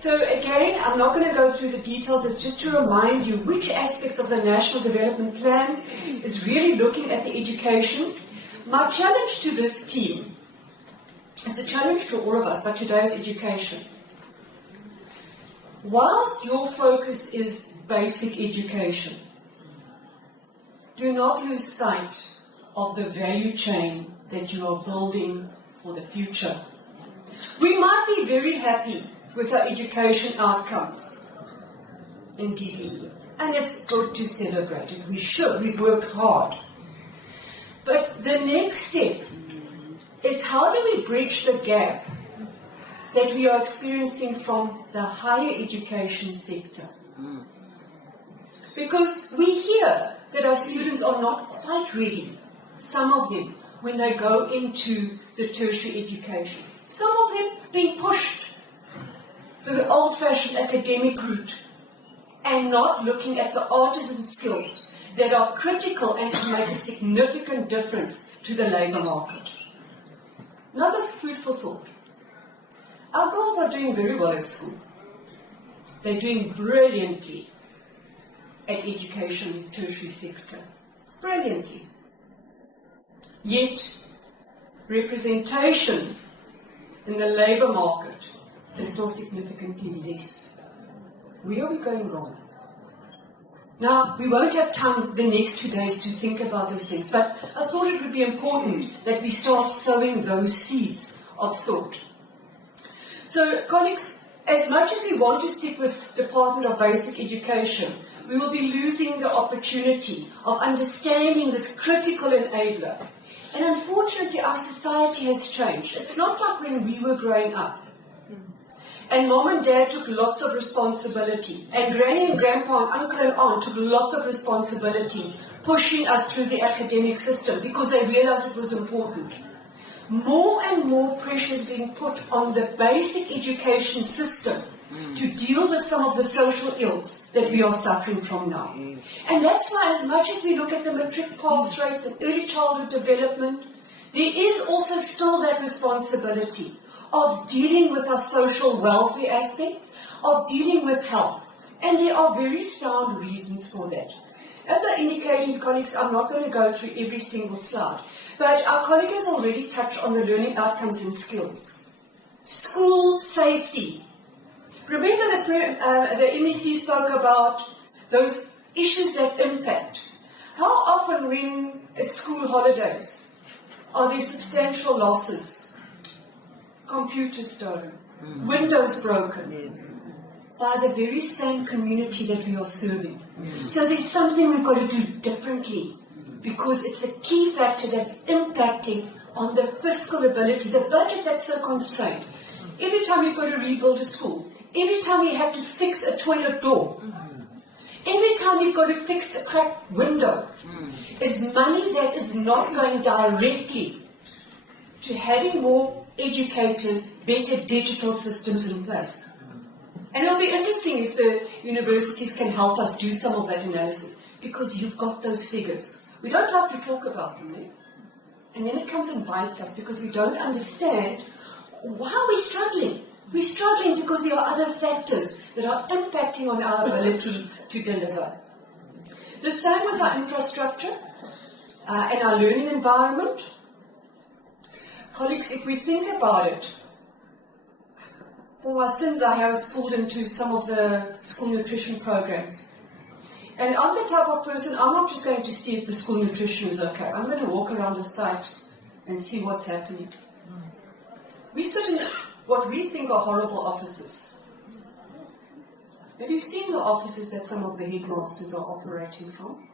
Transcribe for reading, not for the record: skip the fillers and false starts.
So again, I'm not going to go through the details, it's just to remind you which aspects of the National Development Plan is really looking at the education. My challenge to this team, it's a challenge to all of us, but today is education. Whilst your focus is basic education, do not lose sight of the value chain that you are building for the future. We might be very happy with our education outcomes in DBE, and it's good to celebrate it. We should. We've worked hard. But the next step is, how do we bridge the gap that we are experiencing from the higher education sector? Because we hear that our students are not quite ready, some of them, when they go into the tertiary education. Some of them being pushed the old-fashioned academic route and not looking at the artisan skills that are critical and can make a significant difference to the labour market. Another fruitful thought. Our girls are doing very well at school. They're doing brilliantly at education tertiary sector. Brilliantly. Yet, representation in the labour market is still significantly less. Where are we going wrong? Now, we won't have time the next 2 days to think about those things, but I thought it would be important that we start sowing those seeds of thought. So, colleagues, as much as we want to stick with Department of Basic Education, we will be losing the opportunity of understanding this critical enabler. And unfortunately, our society has changed. It's not like when we were growing up. And mom and dad took lots of responsibility. And granny and grandpa and uncle and aunt took lots of responsibility, pushing us through the academic system because they realized it was important. More and more pressure is being put on the basic education system to deal with some of the social ills that we are suffering from now. And that's why, as much as we look at the matric pass rates and early childhood development, there is also still that responsibility of dealing with our social welfare aspects, of dealing with health. And there are very sound reasons for that. As I indicated, colleagues, I'm not going to go through every single slide, but our colleague has already touched on the learning outcomes and skills. School safety. Remember the MEC spoke about those issues that impact. How often when it's school holidays are there substantial losses? Computers stolen, windows broken, by the very same community that we are serving. So there's something we've got to do differently, because it's a key factor that's impacting on the fiscal ability, the budget that's so constrained. Every time you've got to rebuild a school, every time you have to fix a toilet door, every time you've got to fix a cracked window, is money that is not going directly to having more educators, better digital systems in place. And it'll be interesting if the universities can help us do some of that analysis, because you've got those figures. We don't like to talk about them, eh? And then it comes and bites us because we don't understand why are we struggling. We're struggling because there are other factors that are impacting on our ability to deliver. The same with our infrastructure and our learning environment. Colleagues, if we think about it, for my sins I was pulled into some of the school nutrition programs. And I'm the type of person, I'm not just going to see if the school nutrition is okay. I'm going to walk around the site and see what's happening. We sit in what we think are horrible offices. Have you seen the offices that some of the headmasters are operating from?